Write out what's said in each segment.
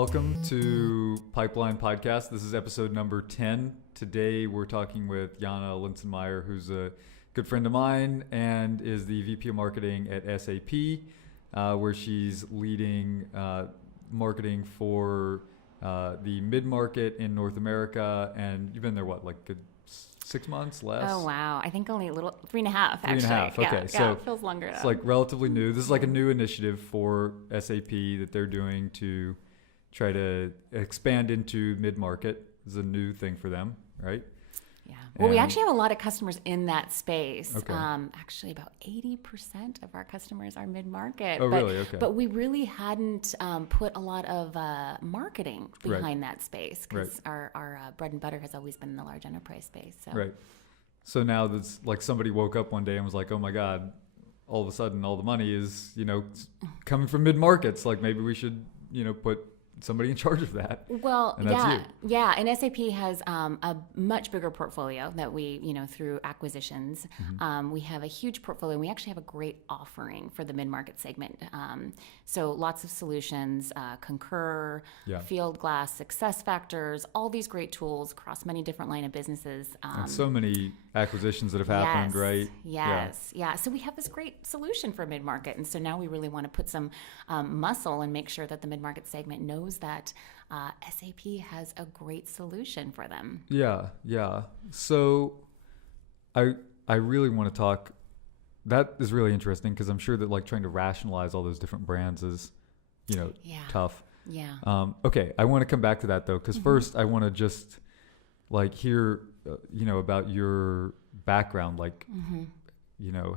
Welcome to Pipeline Podcast. This is episode number 10. Today we're talking with Jaana Linsenmayer, who's a good friend of mine and is the VP of Marketing at SAP, where she's leading marketing for the mid-market in North America. And you've been there, what, like 6 months, less? Oh, wow. I think only a little, 3.5, actually. 3.5, okay. Yeah, so it feels longer it's though. like relatively new. This is like a new initiative for SAP that they're doing to try to expand into mid-market. This is a new thing for them, right? Yeah. Well, we actually have a lot of customers in that space. Okay. Actually, about 80% of our customers are mid-market. Oh, really? Okay. But we really hadn't put a lot of marketing behind that space because our bread and butter has always been in the large enterprise space. So. Right. So now that's like somebody woke up one day and was like, oh my God, all of a sudden all the money is, coming from mid-markets. Like maybe we should, put somebody in charge of that. Well, and that's yeah. And SAP has a much bigger portfolio that we, through acquisitions. Mm-hmm. We have a huge portfolio. We actually have a great offering for the mid-market segment. So lots of solutions, Concur, Fieldglass, SuccessFactors, all these great tools across many different line of businesses. And so many acquisitions that have happened, right? Yes. Yeah. So we have this great solution for mid-market. And so now we really want to put some muscle and make sure that the mid-market segment knows that SAP has a great solution for them. Yeah. So I really want to talk. That is really interesting because I'm sure that like trying to rationalize all those different brands is, tough. Yeah. Okay. I want to come back to that though, because first I want to just like hear, about your background. Like,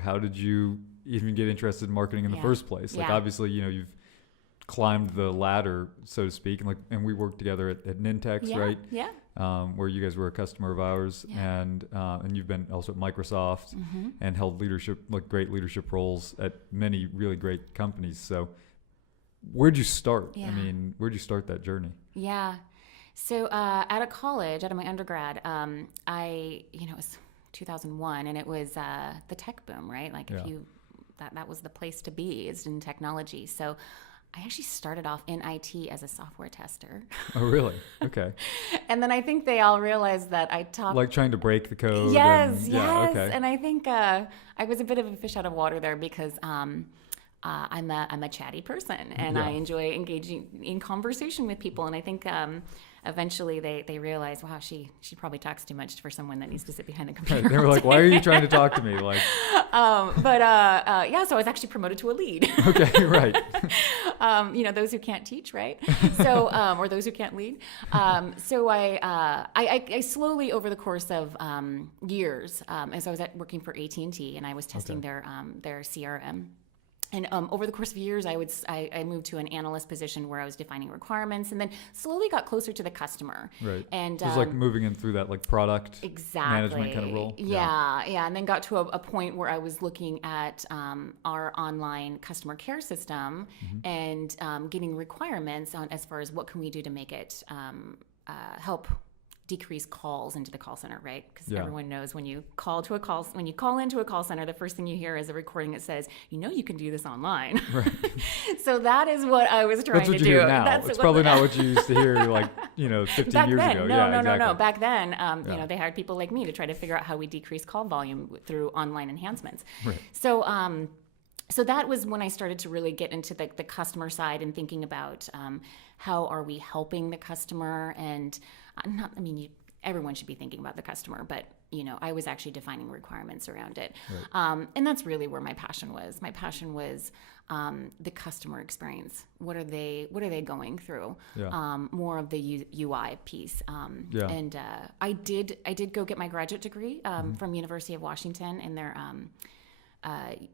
how did you even get interested in marketing in the first place? Like obviously, you've climbed the ladder, so to speak, and we worked together at Nintex, right? Yeah. Where you guys were a customer of ours, and you've been also at Microsoft and held great leadership roles at many really great companies. So, where'd you start? Yeah. I mean, where'd you start that journey? Yeah. So out of my undergrad, it was 2001, and it was the tech boom, right? Like that was the place to be, is in technology. So I actually started off in IT as a software tester. Oh, really? Okay. And then I think they all realized that I talked... Like trying to break the code. Yes. Okay. And I think I was a bit of a fish out of water there because I'm a chatty person, and I enjoy engaging in conversation with people. And I think eventually they realized, wow, she probably talks too much for someone that needs to sit behind the computer. Right. They were like, why are you trying to talk to me? Like, so I was actually promoted to a lead. Okay, right. Those who can't teach, right? So, or those who can't lead. So I slowly over the course of years, as I was working for AT&T, and I was testing their CRM. And over the course of years, I moved to an analyst position where I was defining requirements, and then slowly got closer to the customer. Right. And it was like moving in through that like product management kind of role. Yeah. And then got to a point where I was looking at our online customer care system and getting requirements on as far as what can we do to make it help decrease calls into the call center, right? Because everyone knows when you call into a call center, the first thing you hear is a recording that says, you can do this online. Right. So that is what I was trying to do. That's what you hear now. It's probably not what you used to hear 15 back years then. ago. No. Back then, they hired people like me to try to figure out how we decrease call volume through online enhancements. Right. So that was when I started to really get into the customer side and thinking about how are we helping the customer, and everyone should be thinking about the customer, but I was actually defining requirements around it. Right. And that's really where my passion was. My passion was the customer experience. What are they going through? Yeah. More of the UI piece. And I did go get my graduate degree from University of Washington in their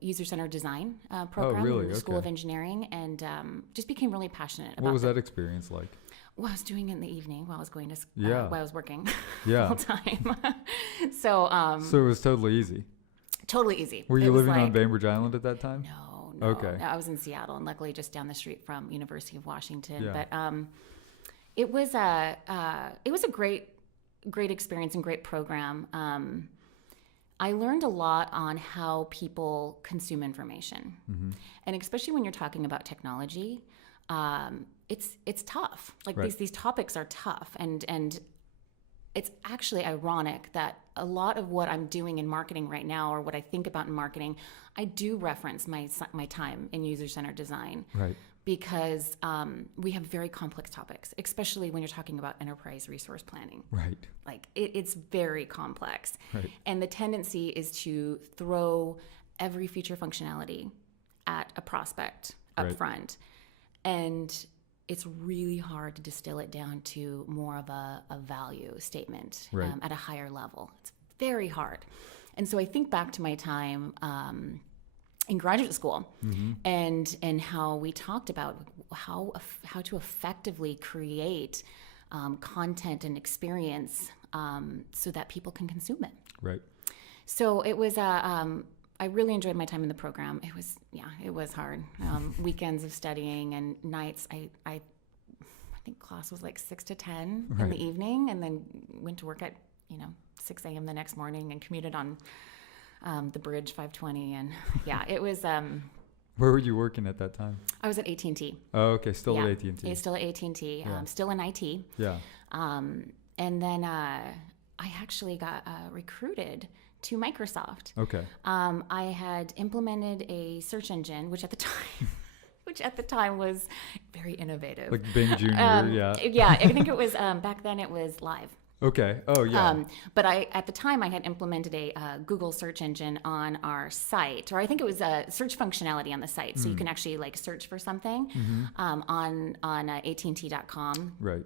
user-centered design program in the School of Engineering, and just became really passionate about it. What was that experience like? Well, I was doing it in the evening while I was going to while I was working full time. So it was totally easy. Totally easy. Were you living on Bainbridge Island at that time? No. Okay. No, I was in Seattle, and luckily just down the street from University of Washington. Yeah. But it was a great experience and great program. I learned a lot on how people consume information. And especially when you're talking about technology, it's tough. Like Right. these topics are tough, and it's actually ironic that a lot of what I'm doing in marketing right now, or what I think about in marketing, I do reference my time in user-centered design. Right. Because we have very complex topics, especially when you're talking about enterprise resource planning. Right. Like it's very complex. Right. And the tendency is to throw every feature functionality at a prospect up Right. front. And it's really hard to distill it down to more of a value statement Right. At a higher level. It's very hard. And so I think back to my time in graduate school, and how we talked about how to effectively create content and experience so that people can consume it. Right. So it was I really enjoyed my time in the program. It was hard. Weekends of studying and nights. I think class was like 6 to 10 in Right. the evening, and then went to work at 6 a.m. the next morning and commuted on the Bridge 520, and it was. Where were you working at that time? I was at AT&T. Oh, okay. Still at AT&T. Yeah, still at AT&T. Yeah. Still in IT. Yeah. And then I actually got recruited to Microsoft. Okay. I had implemented a search engine, which at the time was very innovative. Like Bing Jr. Yeah. Yeah, I think it was back then. It was Live. Okay. Oh, yeah. But at the time I had implemented a Google search engine on our site, or I think it was a search functionality on the site, so you can actually like search for something on AT&T.com Right.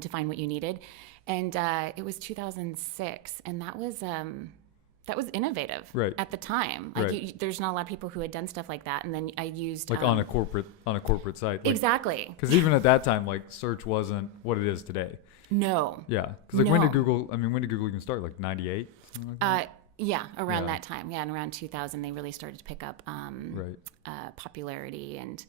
to find what you needed. And it was 2006, and that was innovative Right. at the time. Like Right. there's not a lot of people who had done stuff like that. And then I used Like on a corporate site. Like, exactly. Because even at that time, like search wasn't what it is today. No. Yeah. Because like when did No. Google even start? Like 98? Something like that? Around Yeah. that time. Yeah, and around 2000 they really started to pick up Right. popularity, and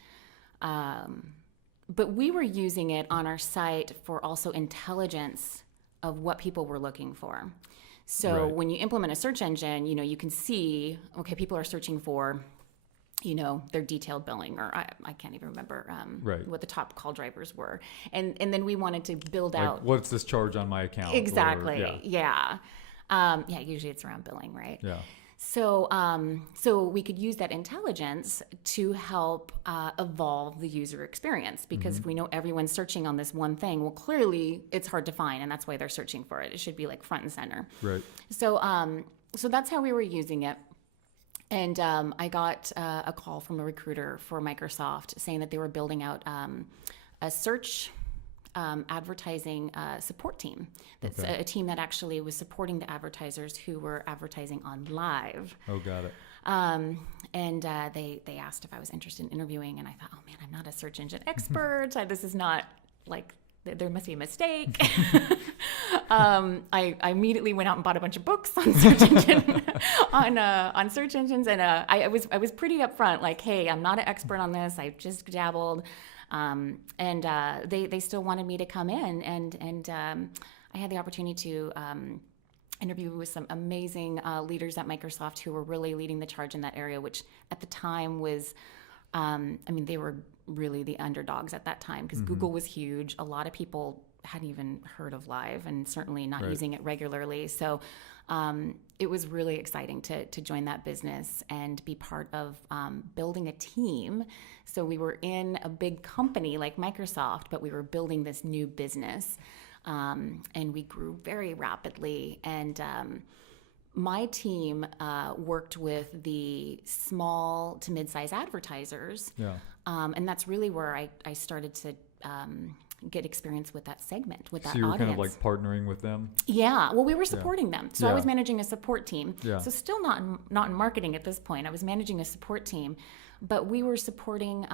but we were using it on our site for also intelligence of what people were looking for. So Right. when you implement a search engine, you can see, okay, people are searching for, their detailed billing, or I can't even remember Right. what the top call drivers were. And then we wanted to build Like, out. what's this charge on my account? Exactly. Or, Yeah. Usually it's around billing, right? yeah. So we could use that intelligence to help evolve the user experience, because if we know everyone's searching on this one thing, well, clearly it's hard to find, and that's why they're searching for it. It should be like front and center. Right. So that's how we were using it. And I got a call from a recruiter for Microsoft saying that they were building out a search advertising support team. That's Okay. a team that actually was supporting the advertisers who were advertising on Live. Oh, got it. And they asked if I was interested in interviewing, and I thought, oh man, I'm not a search engine expert. This is not like, there must be a mistake. I immediately went out and bought a bunch of books on search engine on search engines, and I was pretty upfront, like, hey, I'm not an expert on this. I just dabbled. And they still wanted me to come in, and I had the opportunity to interview with some amazing leaders at Microsoft who were really leading the charge in that area, which at the time was, they were really the underdogs at that time, because Google was huge. A lot of people hadn't even heard of Live, and certainly not Right. using it regularly. So it was really exciting to join that business and be part of building a team. So we were in a big company like Microsoft, but we were building this new business, and we grew very rapidly. And my team worked with the small to mid-size advertisers, Yeah. and that's really where I started to get experience with that segment, with that So you were audience. kind of like partnering with them? Yeah, well, we were supporting them. So I Yeah. was managing a support team. Yeah. So still not in marketing at this point. I was managing a support team, but we were supporting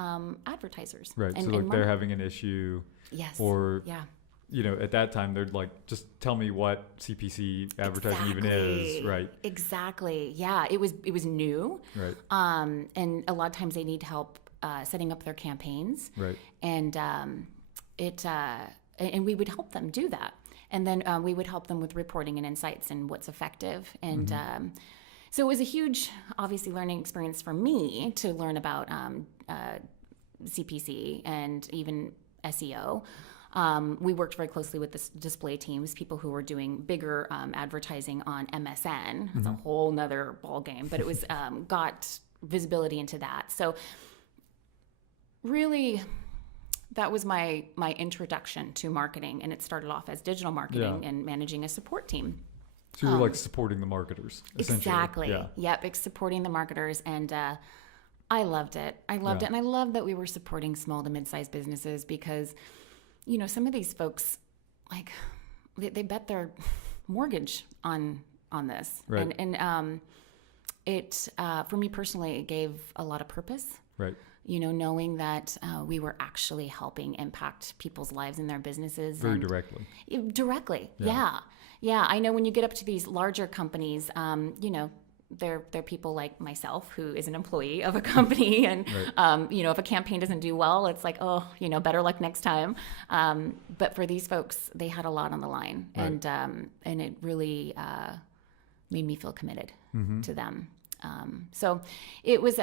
advertisers. Right. And, so like they're having an issue, yes. or Yeah. at that time they're like, just tell me what CPC advertising even is, right? Exactly. Yeah. It was new. Right. And a lot of times they need help setting up their campaigns. Right. And and we would help them do that. And then we would help them with reporting and insights and what's effective. And so it was a huge, obviously, learning experience for me to learn about CPC and even SEO. We worked very closely with the display teams, people who were doing bigger advertising on MSN. It's a whole nother ball game, but it was got visibility into that. So really, that was my introduction to marketing, and it started off as digital marketing and managing a support team. So you're like supporting the marketers, essentially. Exactly. Yeah. Yep, it's supporting the marketers, and I loved it. I loved it, and I love that we were supporting small to mid-sized businesses because, you know, some of these folks, like, they bet their mortgage on this, Right. and it for me personally, it gave a lot of purpose. Right. You know, knowing that we were actually helping impact people's lives and their businesses. Very directly. Directly, yeah. I know when you get up to these larger companies, you know, they're people like myself who is an employee of a company, and you know, if a campaign doesn't do well, it's like, oh, you know, better luck next time. But for these folks, they had a lot on the line, and it really made me feel committed to them. So it was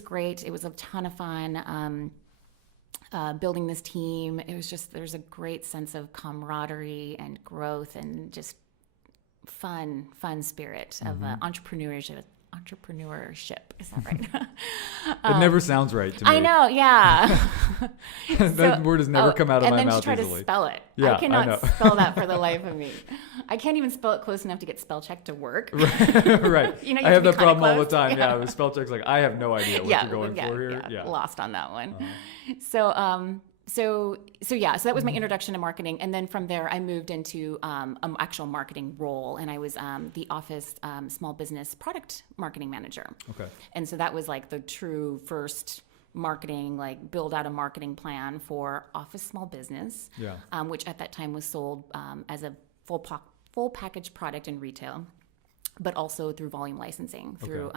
great. It was a ton of fun. Building this team, it was just, there's a great sense of camaraderie and growth and just fun spirit of entrepreneurship. Is that right? It never sounds right to me. I know, yeah. That word has never come out of my mouth and then try easily. to spell it. Yeah, I cannot spell that for the life of me. I can't even spell it close enough to get spell check to work. Right. You know, I have that problem all the close. time. Yeah, with spell checks, like, I have no idea what you're going for here. Yeah, lost on that one. So that was my introduction to marketing, and then from there I moved into an actual marketing role, and I was the office small business product marketing manager. Okay. And so that was like the true first marketing, like build out a marketing plan for office small business, which at that time was sold as a full package product in retail, but also through volume licensing through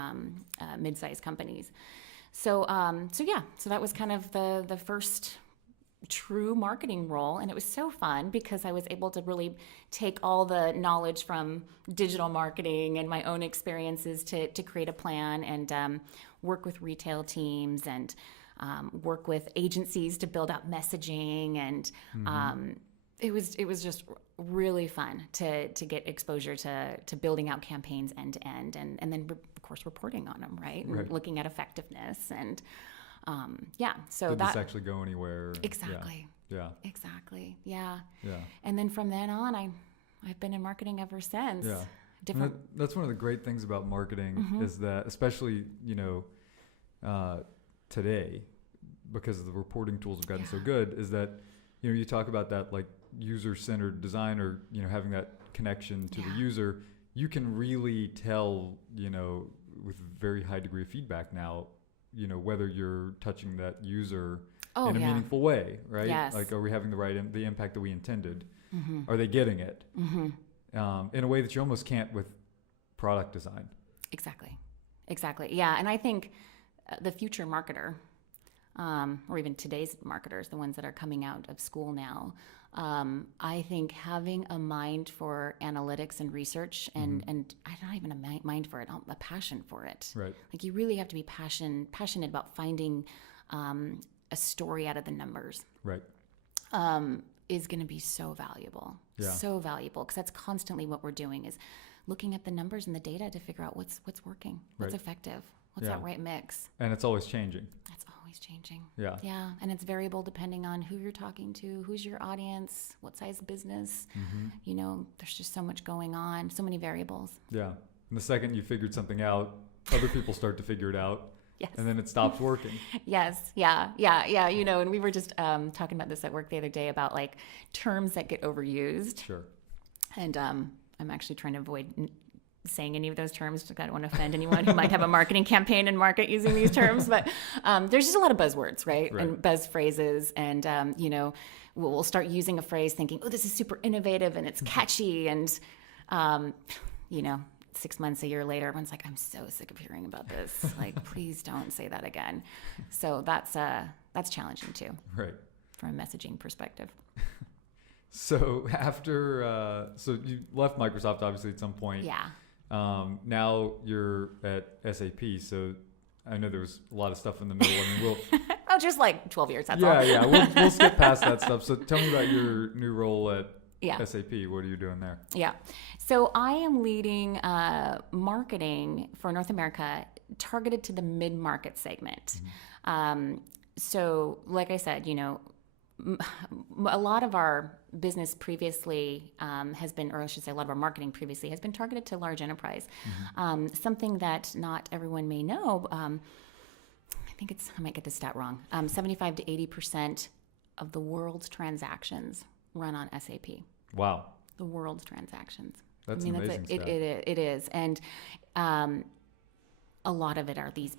mid-sized companies. So that was kind of the first true marketing role, and it was so fun because I was able to really take all the knowledge from digital marketing and my own experiences to create a plan and work with retail teams and work with agencies to build out messaging, and it was just really fun to get exposure to building out campaigns end to end, and then of course reporting on them, right? And looking at effectiveness and so Did this this actually go anywhere? Exactly. Yeah. Exactly. Yeah. Yeah. And then from then on, I've been in marketing ever since. Yeah. Different. That's one of the great things about marketing is that, especially, you know, today, because the reporting tools have gotten so good, is that, you know, you talk about that like user-centered design, or, you know, having that connection to the user. You can really tell, you know, with very high degree of feedback now, you know, whether you're touching that user in a meaningful way, right? Yes. Like, are we having the impact that we intended? Are they getting it? In a way that you almost can't with product design. Exactly. Yeah. And I think the future marketer, or even today's marketers, the ones that are coming out of school now, I think having a mind for analytics and research and I don't even a mind for it, a passion for it. Right. Like, you really have to be passionate about finding a story out of the numbers. Right. Is going to be so valuable. Yeah. So valuable, because that's constantly what we're doing, is looking at the numbers and the data to figure out what's working, what's effective, what's that right mix. And it's always changing. It's always changing. Yeah. Yeah. And it's variable depending on who you're talking to, who's your audience, what size business. You know, there's just so much going on, so many variables. Yeah. And the second you figured something out, other people start to figure it out. Yes. And then it stops working. Yes. Yeah. You know, and we were just talking about this at work the other day about like terms that get overused. Sure. And I'm actually trying to avoid saying any of those terms. I don't want to offend anyone who might have a marketing campaign and market using these terms, but there's just a lot of buzzwords, right? And buzz phrases, and you know, we'll start using a phrase thinking, oh, this is super innovative and it's catchy, and you know, 6 months, a year later, everyone's like, I'm so sick of hearing about this. Like, please don't say that again. So that's challenging too, right? From a messaging perspective. So after, so you left Microsoft obviously at some point. Yeah. Now you're at SAP. So I know there was a lot of stuff in the middle. I mean, Oh, just like 12 years. That's Yeah, all. yeah. We'll skip past that stuff. So tell me about your new role at Yeah. SAP. What are you doing there? Yeah. So I am leading marketing for North America targeted to the mid-market segment. So like I said, a lot of our business previously has been, or I should say a lot of our marketing previously has been targeted to large enterprise. Something that not everyone may know, I might get this stat wrong, 75 to 80% of the world's transactions run on SAP. Wow. The world's transactions. That's an amazing stat. It is. And a lot of it are these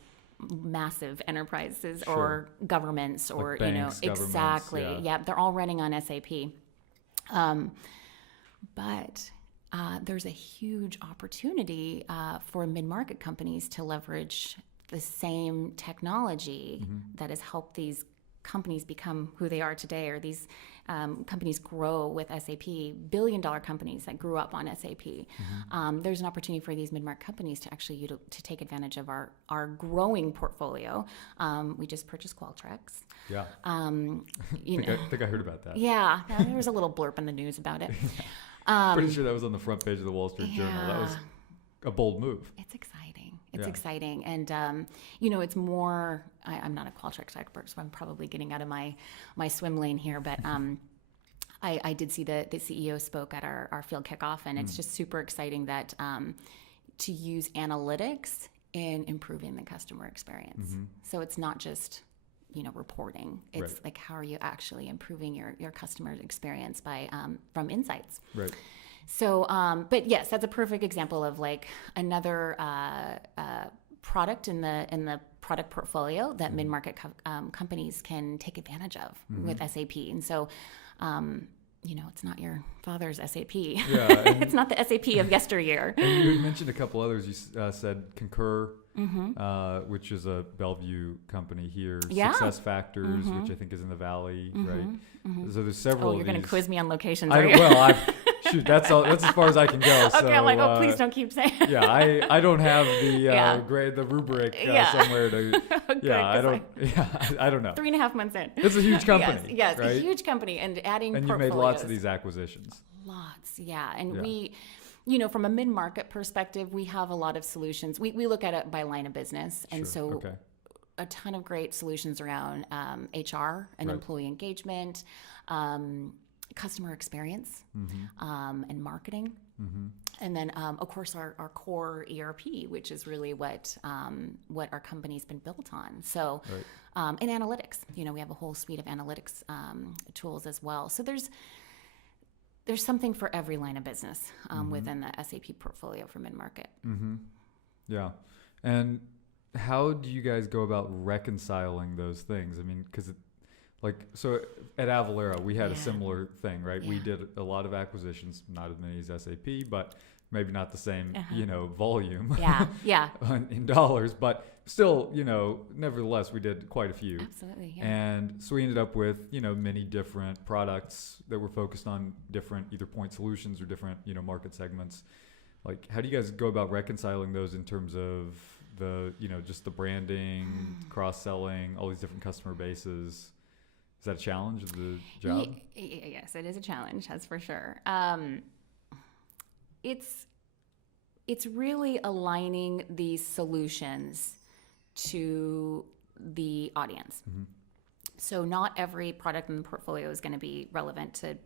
massive enterprises or governments or, like banks, exactly. Yeah, they're all running on SAP. But there's a huge opportunity for mid-market companies to leverage the same technology that has helped these companies become who they are today, or these companies grow with SAP, billion-dollar companies that grew up on SAP. There's an opportunity for these mid-market companies to actually to take advantage of our growing portfolio. We just purchased Qualtrics. Yeah. I think I heard about that. Yeah, there was a little blurb in the news about it. Pretty sure that was on the front page of the Wall Street Journal. That was a bold move. It's exciting. It's exciting. And, it's more, I'm not a Qualtrics expert, so I'm probably getting out of my swim lane here. But I did see the CEO spoke at our field kickoff, and it's just super exciting that to use analytics in improving the customer experience. So it's not just, reporting. It's like, how are you actually improving your customer experience by from insights? Right. So, but yes, that's a perfect example of like another product in the product portfolio that mid-market companies can take advantage of with SAP. And so, it's not your father's SAP. Yeah, it's not the SAP of yesteryear. And you mentioned a couple others. You said Concur, which is a Bellevue company here. Yeah. Success Factors, which I think is in the Valley, right? So there's several. Oh, you're going to quiz me on locations, Shoot, that's as far as I can go. Okay, so, I'm like, please don't keep saying. Yeah, I don't have the grade, the rubric somewhere to. I don't know. 3.5 months in. It's a huge company. Yes, right? a huge company, and adding. And you've made lots of these acquisitions. Lots, yeah, and we. From a mid-market perspective, we have a lot of solutions. We look at it by line of business, and a ton of great solutions around HR and employee engagement, customer experience, and marketing. And then, of course, our core ERP, which is really what our company's been built on. So, and analytics. We have a whole suite of analytics tools as well. So there's something for every line of business within the SAP portfolio for mid-market. Yeah. And how do you guys go about reconciling those things? I mean, because so at Avalara, we had a similar thing, right? We did a lot of acquisitions, not as many as SAP, but maybe not the same, volume in dollars, but still, nevertheless, we did quite a few. Absolutely, yeah. And so we ended up with, many different products that were focused on different either point solutions or different, market segments. Like, how do you guys go about reconciling those in terms of the, just the branding, cross-selling, all these different customer bases? Is that a challenge of the job? Yes, it is a challenge, that's for sure. It's really aligning these solutions to the audience. So not every product in the portfolio is going to be relevant to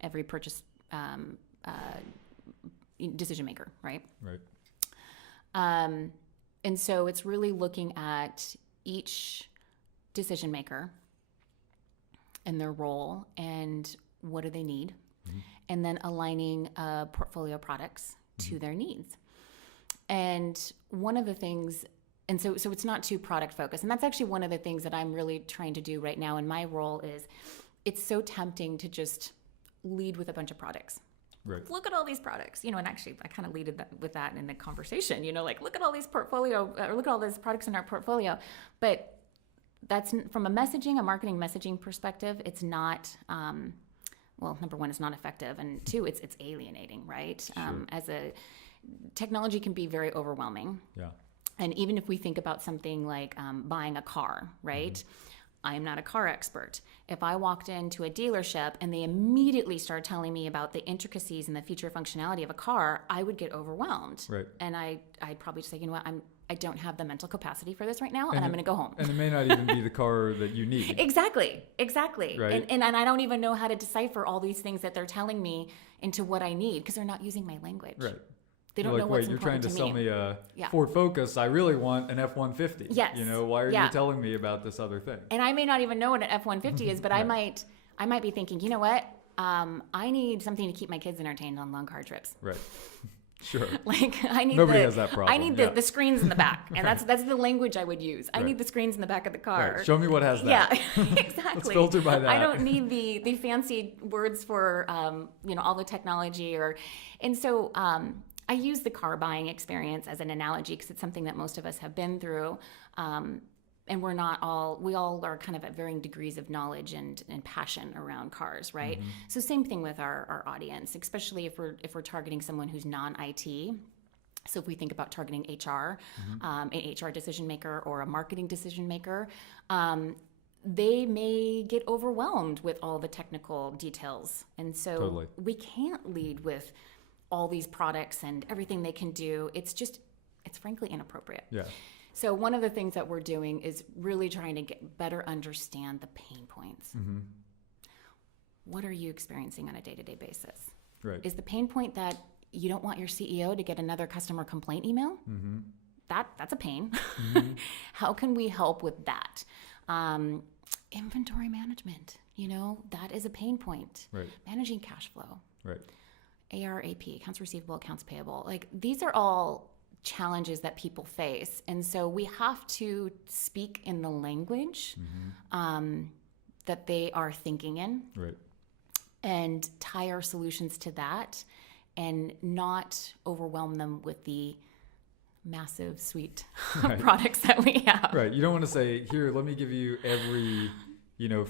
every purchase decision maker, right? Right. And so it's really looking at each decision maker and their role and what do they need, and then aligning a portfolio of products to their needs. And one of the things, and so it's not too product focused, and that's actually one of the things that I'm really trying to do right now in my role is it's so tempting to just lead with a bunch of products. Right. Look at all these products, and actually I kind of leaded with that in the conversation, look at all these look at all these products in our portfolio. But that's from a marketing messaging perspective, it's not, number one, it's not effective. And two, it's alienating, right? Sure. As a technology can be very overwhelming. Yeah. And even if we think about something like buying a car, right? I am not a car expert. If I walked into a dealership and they immediately started telling me about the intricacies and the feature functionality of a car, I would get overwhelmed. Right. And I'd probably just say, you know what, I don't have the mental capacity for this right now, and I'm going to go home. And it may not even be the car that you need. Exactly. Right. And I don't even know how to decipher all these things that they're telling me into what I need because they're not using my language. Right. They don't know what's you're trying important to sell me a Yeah. Ford Focus. I really want an F-150. Yes. Why are Yeah. you telling me about this other thing? And I may not even know what an F-150 is, but I might be thinking, you know what? I need something to keep my kids entertained on long car trips. Right. Sure. Like I need Nobody has that problem. I need the screens in the back, and that's the language I would use. I need the screens in the back of the car. Right. Show me what has that. Yeah, exactly. Let's filter by that. I don't need the fancy words for all the technology and so I use the car buying experience as an analogy because it's something that most of us have been through. And we all are kind of at varying degrees of knowledge and passion around cars, right? Mm-hmm. So same thing with our audience, especially if we're targeting someone who's non-IT. So if we think about targeting HR, an HR decision maker or a marketing decision maker, they may get overwhelmed with all the technical details. And so we can't lead with all these products and everything they can do. It's frankly inappropriate. Yeah. So one of the things that we're doing is really trying to better understand the pain points. Mm-hmm. What are you experiencing on a day-to-day basis? Right. Is the pain point that you don't want your CEO to get another customer complaint email? Mm-hmm. That's a pain. Mm-hmm. How can we help with that? Inventory management, that is a pain point. Right. Managing cash flow. Right. AR, AP, accounts receivable, accounts payable. Like these are all challenges that people face, and so we have to speak in the language that they are thinking in, right, and tie our solutions to that, and not overwhelm them with the massive suite of products that we have. Right. You don't want to say, "Here, let me give you every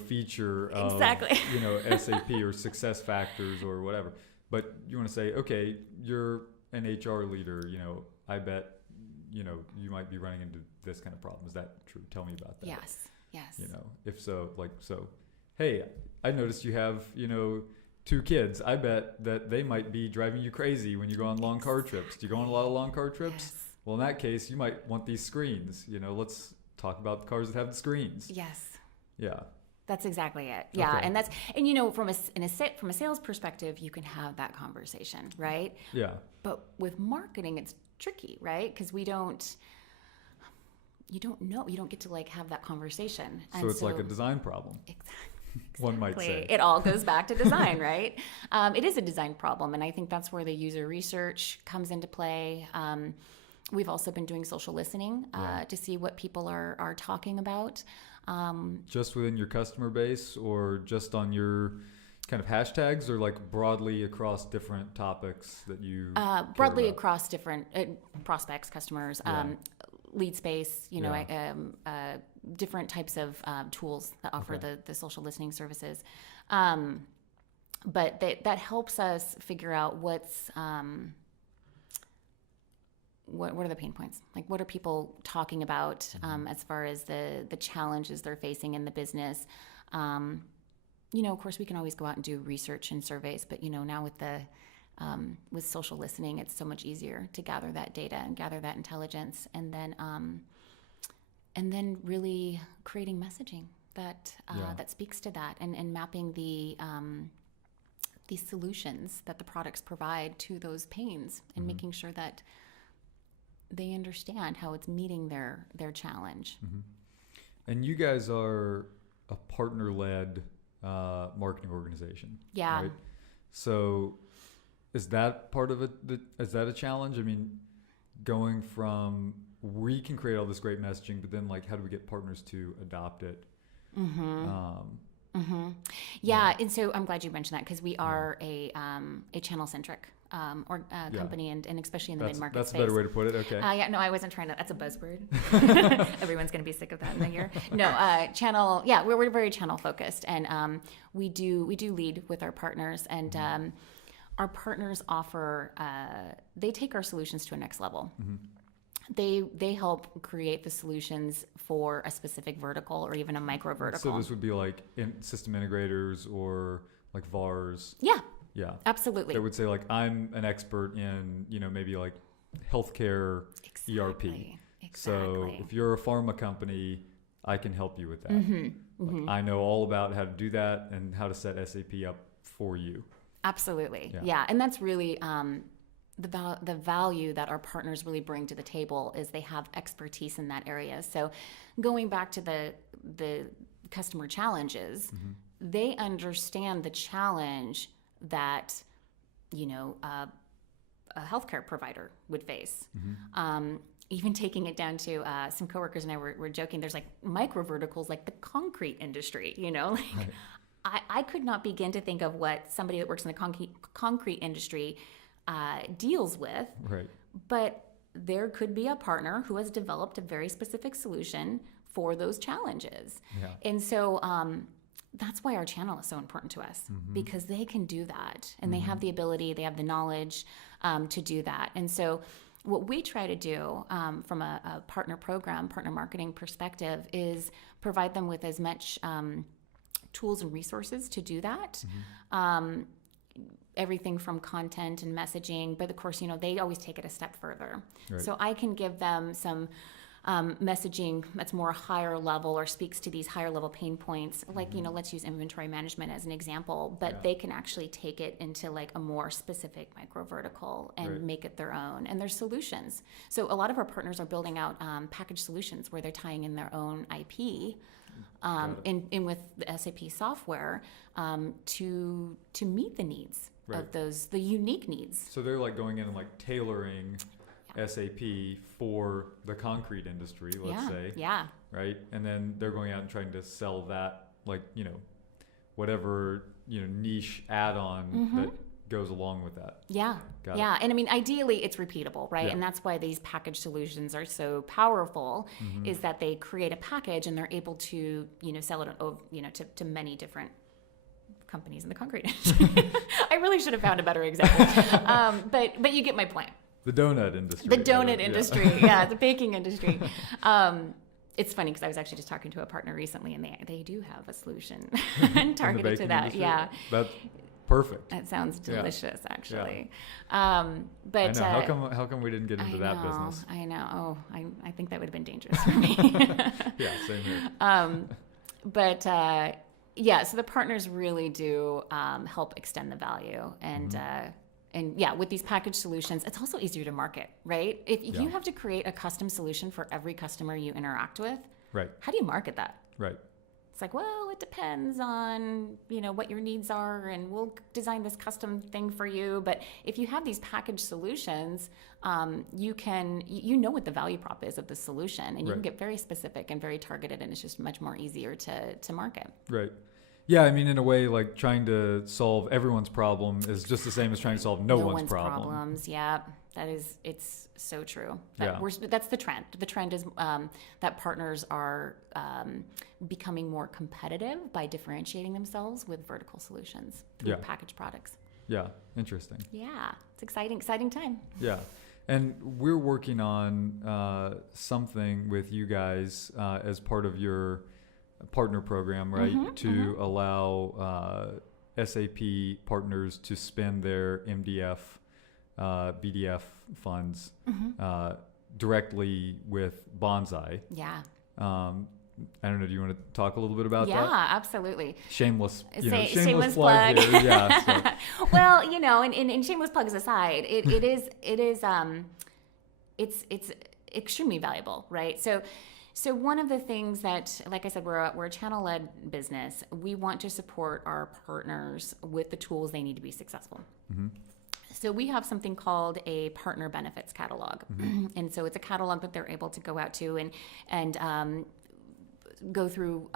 feature of exactly. SAP or success factors or whatever," but you want to say, "Okay, you're an HR leader, I bet, you might be running into this kind of problem. Is that true? Tell me about that." Yes. If so, hey, I noticed you have, 2 kids. I bet that they might be driving you crazy when you go on long car trips. Do you go on a lot of long car trips? Yes. Well, in that case, you might want these screens. Let's talk about the cars that have the screens. Yes. Yeah. That's exactly it. Yeah, okay. and from a sales perspective, you can have that conversation, right? Yeah. But with marketing, it's tricky, right? Because you don't know, you don't get to have that conversation. So it's like a design problem. Exactly. One might say. It all goes back to design, right? It is a design problem, and I think that's where the user research comes into play. We've also been doing social listening to see what people are talking about. Just within your customer base, or just on your kind of hashtags, or broadly across different topics that you broadly across different prospects, customers, lead space, different types of tools that offer the social listening services. But that helps us figure out what's what are the pain points? What are people talking about as far as the challenges they're facing in the business? Of course, we can always go out and do research and surveys, but now with social listening, it's so much easier to gather that data and gather that intelligence, and then really creating messaging that speaks to that, and mapping the solutions that the products provide to those pains, and making sure that they understand how it's meeting their challenge. Mm-hmm. And you guys are a partner-led marketing organization. Yeah. Right? So is that part of it? Is that a challenge? I mean, going from, we can create all this great messaging, but then how do we get partners to adopt it? Mm-hmm. Yeah. And so I'm glad you mentioned that, because we are a channel centric company, and especially in the mid-market space. That's a better way to put it. Okay. No, I wasn't trying to. That's a buzzword. Everyone's going to be sick of that in a year. No, channel. Yeah, we're very channel focused, and we do lead with our partners, and our partners offer. They take our solutions to a next level. Mm-hmm. They help create the solutions for a specific vertical or even a micro vertical. So this would be like system integrators or like VARs. Yeah. Yeah. Absolutely. They would say like, I'm an expert in, maybe like healthcare ERP. Exactly. So if you're a pharma company, I can help you with that. Like, I know all about how to do that and how to set SAP up for you. Absolutely. Yeah. And that's really the value that our partners really bring to the table is they have expertise in that area. So going back to the customer challenges, they understand the challenge that, a healthcare provider would face. Even taking it down to some coworkers and I were joking, there's like micro verticals like the concrete industry, Right. I could not begin to think of what somebody that works in the concrete industry deals with. Right. But there could be a partner who has developed a very specific solution for those challenges. Yeah. And so that's why our channel is so important to us, because they can do that and they have the ability, they have the knowledge to do that. And so what we try to do from a partner program, partner marketing perspective is provide them with as much tools and resources to do that. Everything from content and messaging, but of course, they always take it a step further. Right. So I can give them some messaging that's more higher level or speaks to these higher level pain points. Like, let's use inventory management as an example, but they can actually take it into like a more specific micro vertical and make it their own. And there's solutions. So a lot of our partners are building out package solutions where they're tying in their own IP in with the SAP software to meet the needs of the unique needs. So they're like going in and like tailoring SAP for the concrete industry, let's say. Yeah. Right? And then they're going out and trying to sell that, like, whatever, niche add-on that goes along with that. Yeah. Got yeah. it. And I mean, ideally it's repeatable, right? Yeah. And that's why these package solutions are so powerful is that they create a package and they're able to, sell it, to many different companies in the concrete industry. I really should have found a better example. But you get my point. The donut industry. The donut industry, the baking industry. It's funny because I was actually just talking to a partner recently, and they do have a solution targeted to that. Industry? Yeah, That's perfect. that sounds delicious, actually. I But know. How come we didn't get into that business? I know. Oh, I think that would have been dangerous for me. Yeah, same here. But so the partners really do help extend the value and with these package solutions, it's also easier to market, right? If you have to create a custom solution for every customer you interact with, right? How do you market that? Right. It's like, well, it depends on, what your needs are, and we'll design this custom thing for you. But if you have these package solutions, you know what the value prop is of the solution, and you can get very specific and very targeted, and it's just much more easier to market. Right. Yeah, I mean, in a way, like trying to solve everyone's problem is just the same as trying to solve no one's problem. Problems. Yeah, it's so true. Yeah. That's the trend. The trend is that partners are becoming more competitive by differentiating themselves with vertical solutions through packaged products. Yeah, interesting. Yeah, it's exciting time. Yeah. And we're working on something with you guys as part of your partner program, right? To allow SAP partners to spend their MDF, BDF funds directly with Bonsai. Yeah. I don't know. Do you want to talk a little bit about that? Yeah, absolutely. Shameless, shameless plug here. Yeah. So. Well, and shameless plugs aside, it's extremely valuable, right? So one of the things that, like I said, we're a channel-led business. We want to support our partners with the tools they need to be successful. So we have something called a partner benefits catalog. And so it's a catalog that they're able to go out to and go through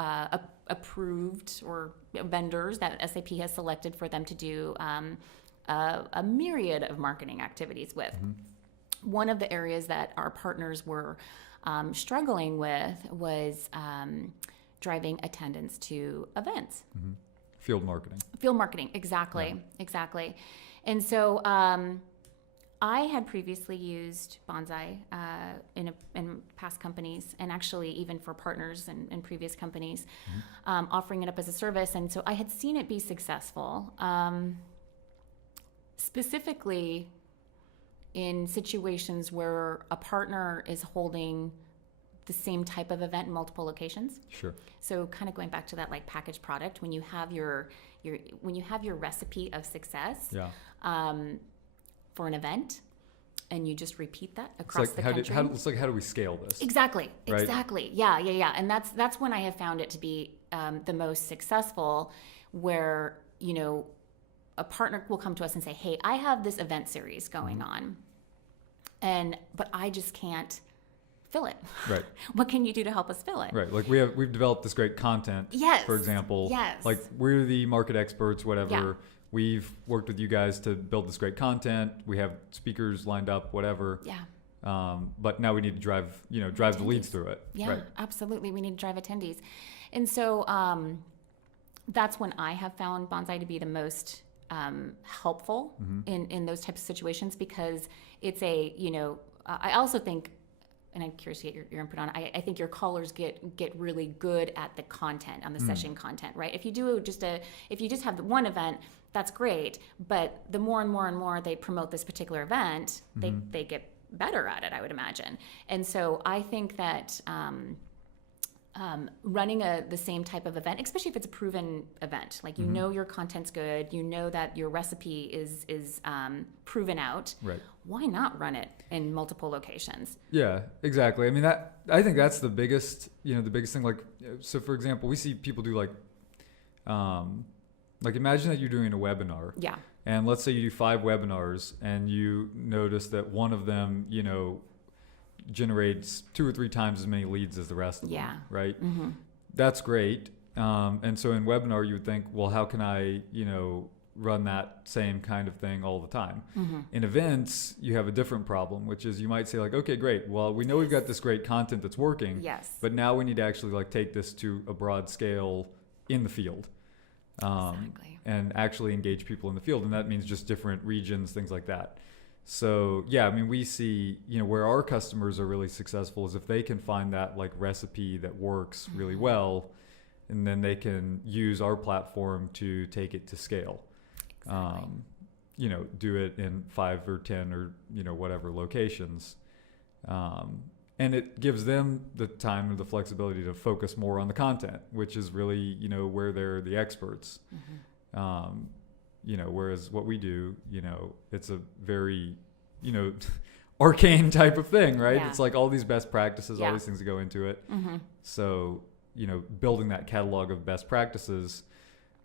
approved or vendors that SAP has selected for them to do a myriad of marketing activities with. One of the areas that our partners were struggling with was driving attendance to events. Field marketing. Field marketing, exactly. And so I had previously used Bonsai in past companies, and actually even for partners in previous companies, offering it up as a service. And so I had seen it be successful, specifically in situations where a partner is holding the same type of event in multiple locations. Sure. So kind of going back to that like packaged product, when you have your recipe of success. Yeah. For an event, and you just repeat that across the country. It's like, how do we scale this? Exactly. Right? Exactly. Yeah. And that's when I have found it to be the most successful, where, a partner will come to us and say, hey, I have this event series going on, but I just can't fill it. Right. What can you do to help us fill it? Right. Like we've developed this great content. Yes. For example. Yes. Like we're the market experts, whatever. Yeah. We've worked with you guys to build this great content. We have speakers lined up, whatever. Yeah. But now we need to drive the leads through it. Yeah, right. Absolutely. We need to drive attendees. And so that's when I have found Bonsai to be the most helpful in those types of situations, because it's I also think, and I'm curious to get your input on it, I think your callers get really good at the content, on the session content, right? If you just have the one event, that's great, but the more and more they promote this particular event, they get better at it, I would imagine. And so I think that running the same type of event, especially if it's a proven event, like your content's good, that your recipe is proven out. Right. Why not run it in multiple locations? Yeah, exactly. I mean, I think that's the biggest thing. Like, so for example, we see people do like imagine that you're doing a webinar. Yeah. And let's say you do 5 webinars and you notice that one of them, generates 2 or 3 times as many leads as the rest of them. Right. Mm-hmm. That's great. And so in webinar, you would think, well, how can I, run that same kind of thing all the time? Mm-hmm. In events, you have a different problem, which is you might say like, okay, great. Well, we know we've got this great content that's working. Yes. But now we need to actually like take this to a broad scale in the field. Exactly. And actually engage people in the field. And that means just different regions, things like that. So yeah, I mean, we see, where our customers are really successful is if they can find that like recipe that works really well, and then they can use our platform to take it to scale. Exactly. Do it in 5 or 10 or, whatever locations. And it gives them the time and the flexibility to focus more on the content, which is really, where they're the experts. Whereas what we do, it's a very, arcane type of thing, right? Yeah. It's like all these best practices, Yeah. all these things that go into it. Mm-hmm. So, building that catalog of best practices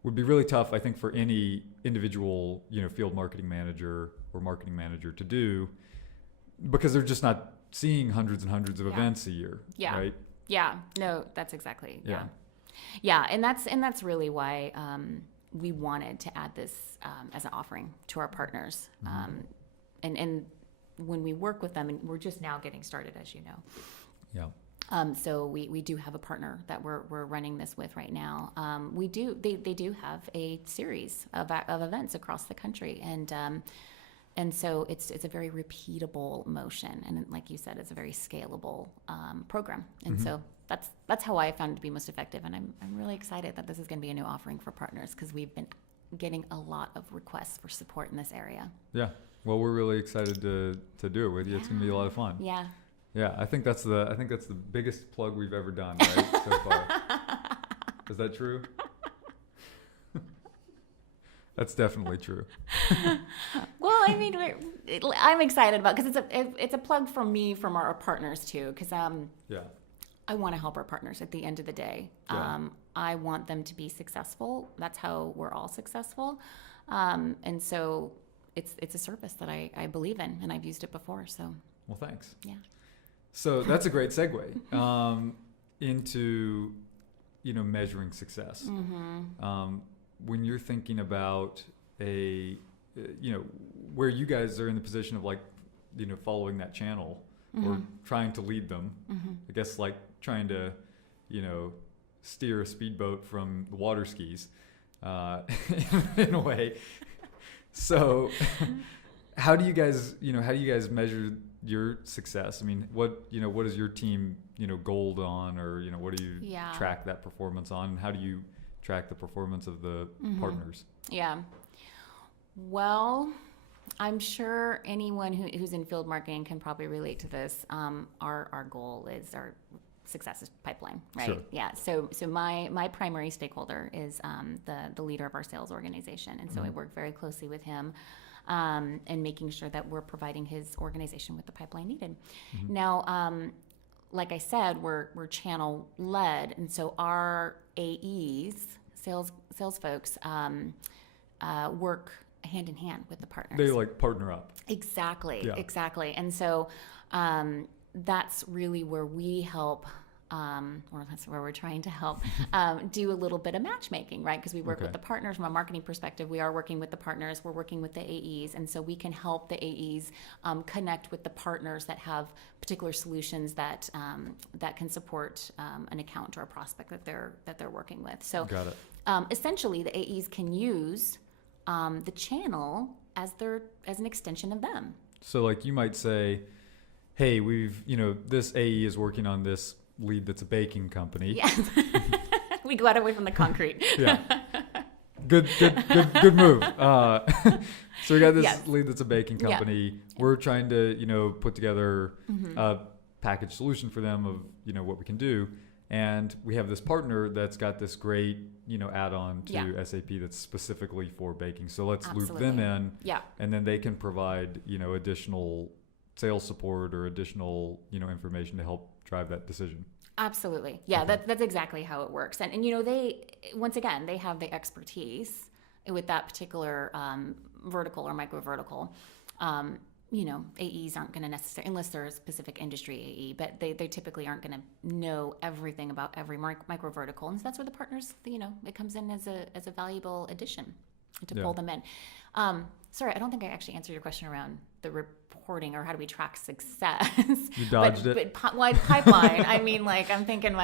would be really tough, I think, for any individual, field marketing manager or marketing manager to do, because they're just not seeing hundreds and hundreds of events a year. Yeah. Right. Yeah. No, that's exactly. Yeah. Yeah. And that's really why we wanted to add this as an offering to our partners. And when we work with them, and we're just now getting started, as you know. Yeah. So we do have a partner that we're running this with right now. They do have a series of events across the country, and so it's a very repeatable motion, and like you said, it's a very scalable program. And so that's how I found it to be most effective. And I'm really excited that this is going to be a new offering for partners, because we've been getting a lot of requests for support in this area. Yeah. Well, we're really excited to do it with you. It's going to be a lot of fun. Yeah. Yeah, I think that's the biggest plug we've ever done, right, so far. Is that true? That's definitely true. Well, I mean, I'm excited about, because it's a plug from me, from our partners too, because I want to help our partners at the end of the day. Yeah. I want them to be successful. That's how we're all successful. And so it's a service that I believe in, and I've used it before. So. Well, thanks. Yeah. So that's a great segue into, measuring success. Mm-hmm. When you're thinking about where you guys are in the position of like, following that channel or trying to lead them, I guess like trying to, steer a speedboat from the water skis in a way. So, How do you guys measure your success? I mean, what is your team, gold on, or, what do you track that performance on? And how do you track the performance of the partners? Yeah. Well, I'm sure anyone who's in field marketing can probably relate to this. Our goal is our success is pipeline, right? Sure. Yeah. So my primary stakeholder is the leader of our sales organization, and so I work very closely with him, and making sure that we're providing his organization with the pipeline needed. Now, like I said, we're channel led, and so our AEs, sales folks, work hand in hand with the partners. They like partner up. Exactly. Yeah. Exactly. And so that's really where we help, or that's where we're trying to help do a little bit of matchmaking, right? Because we work with the partners from a marketing perspective. We are working with the partners. We're working with the AEs. And so we can help the AEs connect with the partners that have particular solutions that can support an account or a prospect that they're working with. So Got it. Essentially, the AEs can use the channel as an extension of them. So like you might say, hey, this AE is working on this lead that's a baking company. Yes. We got away from the concrete. Yeah. Good move. So we got this lead that's a baking company. Yeah. We're trying to, put together a package solution for them of, what we can do. And we have this partner that's got this great, add-on to SAP that's specifically for baking. So let's loop them in. Yeah. And then they can provide, additional sales support or additional, information to help drive that decision. Absolutely. Yeah, okay. That's exactly how it works. And they have the expertise with that particular vertical or micro vertical. AEs aren't going to necessarily, unless they're a specific industry AE, but they typically aren't going to know everything about every micro vertical. And so that's where the partners, it comes in as a valuable addition to pull them in. Sorry, I don't think I actually answered your question around the reporting or how do we track success. You dodged it. But pipeline, I mean, I'm thinking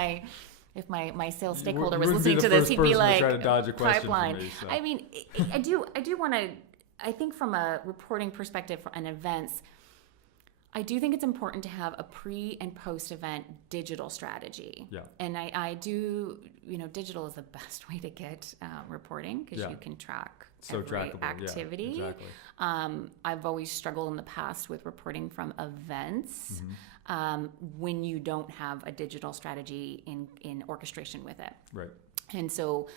if my sales stakeholder was listening to this, he'd be like, try to dodge a question pipeline. For me, so. I mean, I do want to, I think from a reporting perspective and events, I do think it's important to have a pre and post event digital strategy. Yeah. And I do, digital is the best way to get reporting because you can track every activity. Yeah, exactly. I've always struggled in the past with reporting from events when you don't have a digital strategy in orchestration with it. Right. And so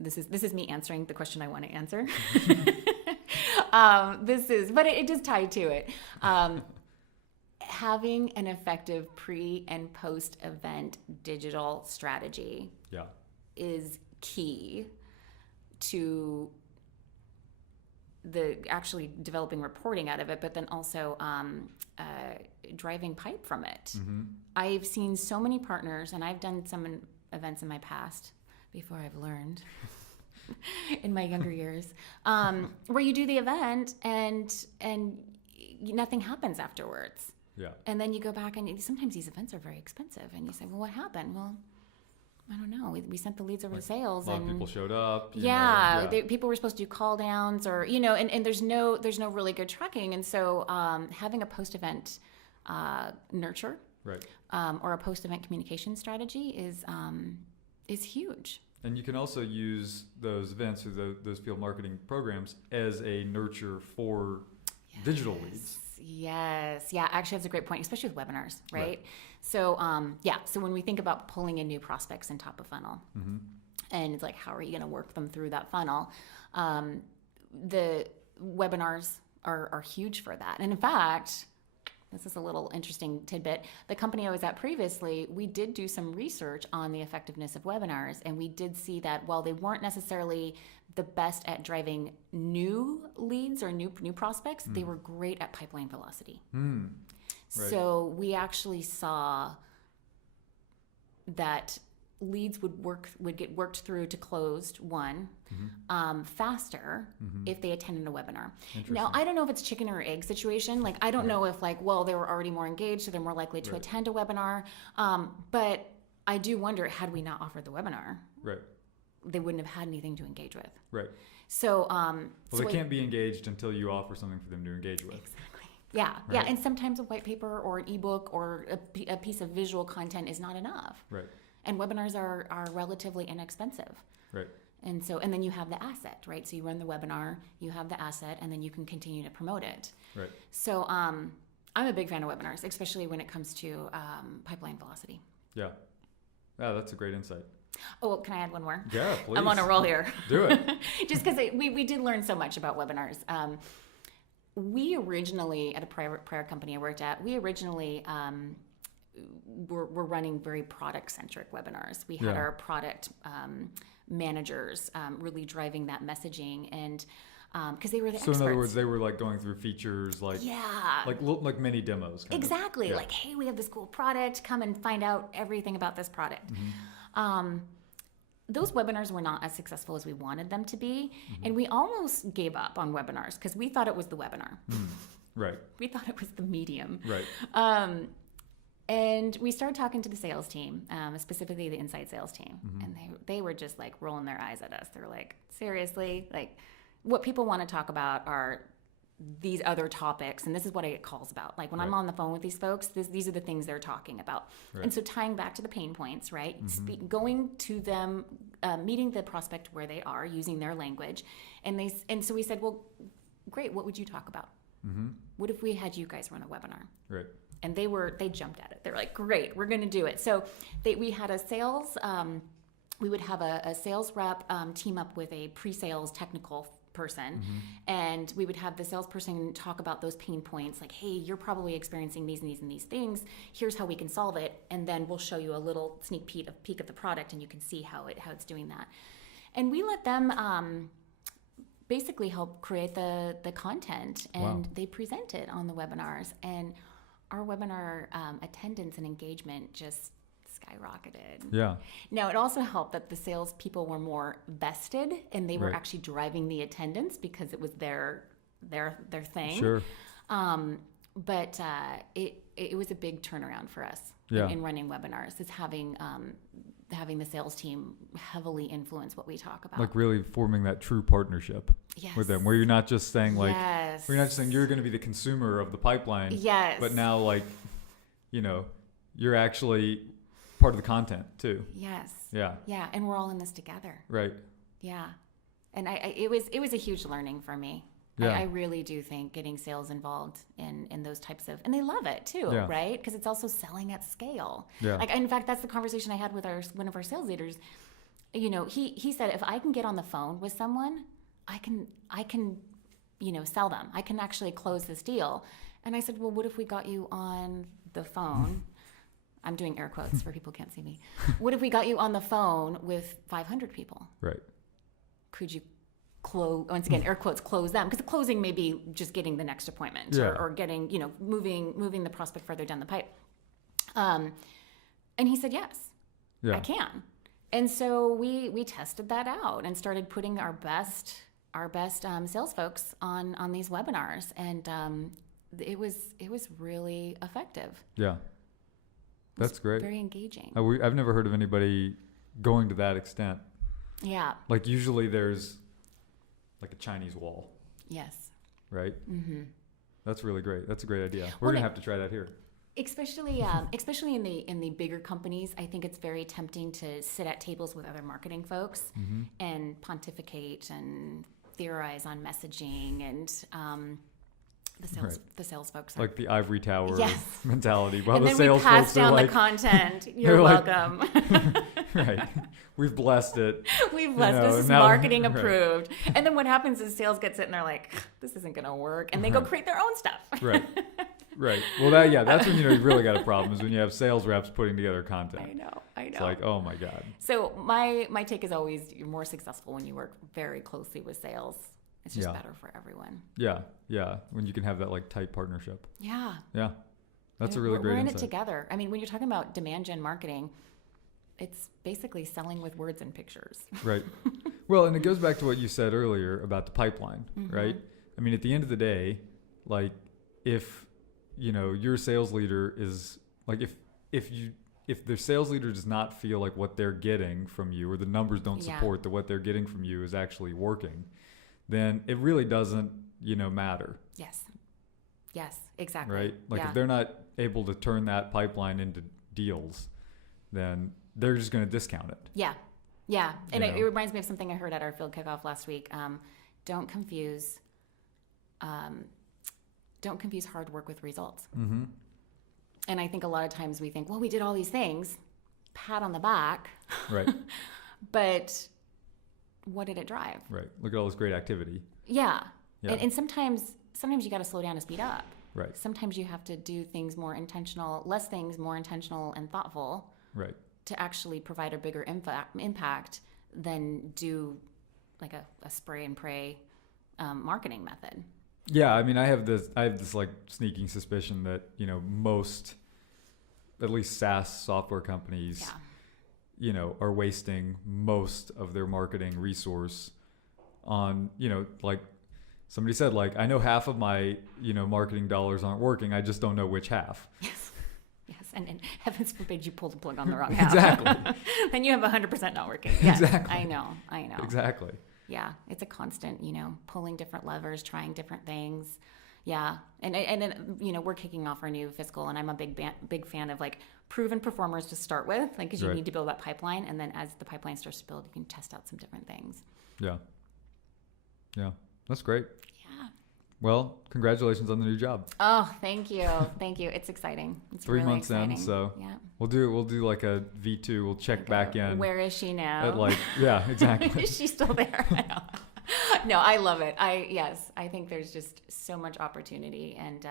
this is me answering the question I want to answer. But it is tied to it. Having an effective pre and post event digital strategy is key to the actually developing reporting out of it, but then also driving pipe from it. Mm-hmm. I've seen so many partners, and I've done some events in my past before I've learned in my younger years, where you do the event and nothing happens afterwards. Yeah. And then you go back and sometimes these events are very expensive and you say, well, what happened? Well, I don't know. We sent the leads over to sales. A lot of people showed up. People were supposed to do call downs or, and there's no really good tracking. And so having a post-event nurture or a post-event communication strategy is huge. And you can also use those events or those field marketing programs as a nurture for digital leads. Yes. Yeah, actually that's a great point, especially with webinars, right? So, so when we think about pulling in new prospects in top of funnel, and it's like, how are you going to work them through that funnel? The webinars are huge for that. And in fact, this is a little interesting tidbit. The company I was at previously, we did do some research on the effectiveness of webinars, and we did see that while they weren't necessarily the best at driving new leads or new prospects, they were great at pipeline velocity. Right. So we actually saw that leads would get worked through to closed faster if they attended a webinar. Now, I don't know if it's chicken or egg situation. Like, I don't know if they were already more engaged, so they're more likely to attend a webinar. But I do wonder, had we not offered the webinar, they wouldn't have had anything to engage with. Right. So, they can't be engaged until you offer something for them to engage with. Exactly. Yeah. Right. Yeah. And sometimes a white paper or an ebook or a piece of visual content is not enough. Right. And webinars are relatively inexpensive. Right. And then you have the asset, right? So you run the webinar, you have the asset, and then you can continue to promote it. Right. So I'm a big fan of webinars, especially when it comes to pipeline velocity. Yeah. Yeah, that's a great insight. Oh, can I add one more? Yeah, please. I'm on a roll here. Do it. Just because we did learn so much about webinars. We originally, at a prior company I worked at, were running very product-centric webinars. We had our product managers really driving that messaging, and because they were the experts. So in other words, they were like going through features, like like mini demos. Exactly. Like, hey, we have this cool product. Come and find out everything about this product. Mm-hmm. Those webinars were not as successful as we wanted them to be, and we almost gave up on webinars because we thought it was the webinar. Right. We thought it was the medium. Right. And we started talking to the sales team, specifically the inside sales team, and they were just like rolling their eyes at us. They were like, seriously? Like, what people want to talk about are these other topics, and this is what I get calls about. Like when I'm on the phone with these folks, these are the things they're talking about. Right. And so tying back to the pain points, right? Going to them, meeting the prospect where they are, using their language, and so we said, well, great. What would you talk about? What if we had you guys run a webinar? Right. And they jumped at it. They're like, great, we're going to do it. So we had a sales. We would have a sales rep team up with a pre-sales technical person, and we would have the salesperson talk about those pain points, like, hey, you're probably experiencing these and these and these things. Here's how we can solve it, and then we'll show you a little sneak peek of the product, and you can see how it's doing that. And we let them basically help create the content, and they present it on the webinars, and our webinar attendance and engagement just skyrocketed. Yeah. Now, it also helped that the salespeople were more vested, and they were actually driving the attendance because it was their thing. Sure. But it was a big turnaround for us in running webinars. Is having the sales team heavily influence what we talk about. Like really forming that true partnership with them, where you're not just saying like, where you're not just saying you're going to be the consumer of the pipeline. Yes. But now, like, you're actually part of the content too. Yes. Yeah. Yeah, and we're all in this together. Right. Yeah, and it was a huge learning for me. Yeah. I really do think getting sales involved in those types of, and they love it too, right? Because it's also selling at scale. Yeah. Like, in fact, that's the conversation I had with one of our sales leaders. He said, if I can get on the phone with someone, I can sell them. I can actually close this deal. And I said, well, what if we got you on the phone? I'm doing air quotes for people who can't see me. What if we got you on the phone with 500 people? Right. Could you close, once again, air quotes, close them? Because the closing may be just getting the next appointment or getting, moving the prospect further down the pipe. And he said, yes, I can. And so we tested that out and started putting our best sales folks on these webinars. And it was really effective. Yeah. That's great. Very engaging. I've never heard of anybody going to that extent. Yeah. Like usually there's like a Chinese wall. Yes. Right? Mm-hmm. That's really great. That's a great idea. We're going to have to try that here. Especially in the bigger companies, I think it's very tempting to sit at tables with other marketing folks and pontificate and theorize on messaging and the sales folks are like the ivory tower mentality. While and the then sales we pass folks down are like, the content. You're welcome. Right. We've blessed it. We've blessed this is marketing approved. And then what happens is sales gets it and they're like, this isn't going to work. And they go create their own stuff. Right. Right. Well, that's when you've really got a problem is when you have sales reps putting together content. I know. It's like, oh my God. So my take is always you're more successful when you work very closely with sales. It's just better for everyone. Yeah. Yeah. When you can have that like tight partnership. Yeah. Yeah. That's a really great insight. We're in it together. I mean, when you're talking about demand gen marketing, it's basically selling with words and pictures. Right. Well, and it goes back to what you said earlier about the pipeline, right? I mean, at the end of the day, like if, your sales leader is like, if if their sales leader does not feel like what they're getting from you, or the numbers don't support that what they're getting from you is actually working, then it really doesn't, matter. Yes, exactly. Right? Like if they're not able to turn that pipeline into deals, then they're just going to discount it. Yeah. And it reminds me of something I heard at our field kickoff last week. Don't confuse hard work with results. Mm-hmm. And I think a lot of times we think, well, we did all these things, pat on the back. Right. But what did it drive? Right. Look at all this great activity. Yeah. And sometimes you got to slow down to speed up. Right. Sometimes you have to do things more intentional, less things more intentional and thoughtful. Right. To actually provide a bigger impact than do like a spray and pray marketing method. Yeah, I mean, I have this like sneaking suspicion that most, at least SaaS software companies, are wasting most of their marketing resource on like somebody said, like, I know half of my marketing dollars aren't working. I just don't know which half. Yes, and heavens forbid you pull the plug on the wrong half. Exactly. Then you have 100% not working. Yes, exactly. I know. Exactly. Yeah, it's a constant, pulling different levers, trying different things. Yeah, and we're kicking off our new fiscal, and I'm a big fan of like proven performers to start with, like because you need to build that pipeline, and then as the pipeline starts to build, you can test out some different things. Yeah, that's great. Yeah. Well, congratulations on the new job. Oh, thank you. It's exciting. It's 3 really months exciting. in, so yeah. We'll do like a V2. We'll check back in. Where is she now? Exactly. Is she still there? No, I love it. I think there's just so much opportunity, and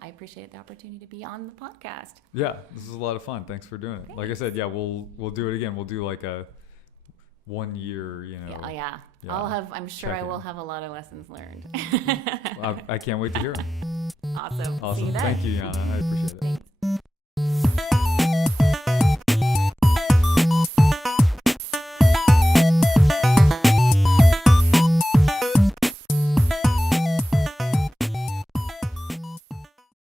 I appreciate the opportunity to be on the podcast. Yeah, this is a lot of fun. Thanks for doing it. Thanks. Like I said, we'll do it again. We'll do like a 1 year, Yeah. I'm sure I will have a lot of lessons learned. I can't wait to hear them. Awesome. See you then. Thank you, Jaana. I appreciate it. Thanks.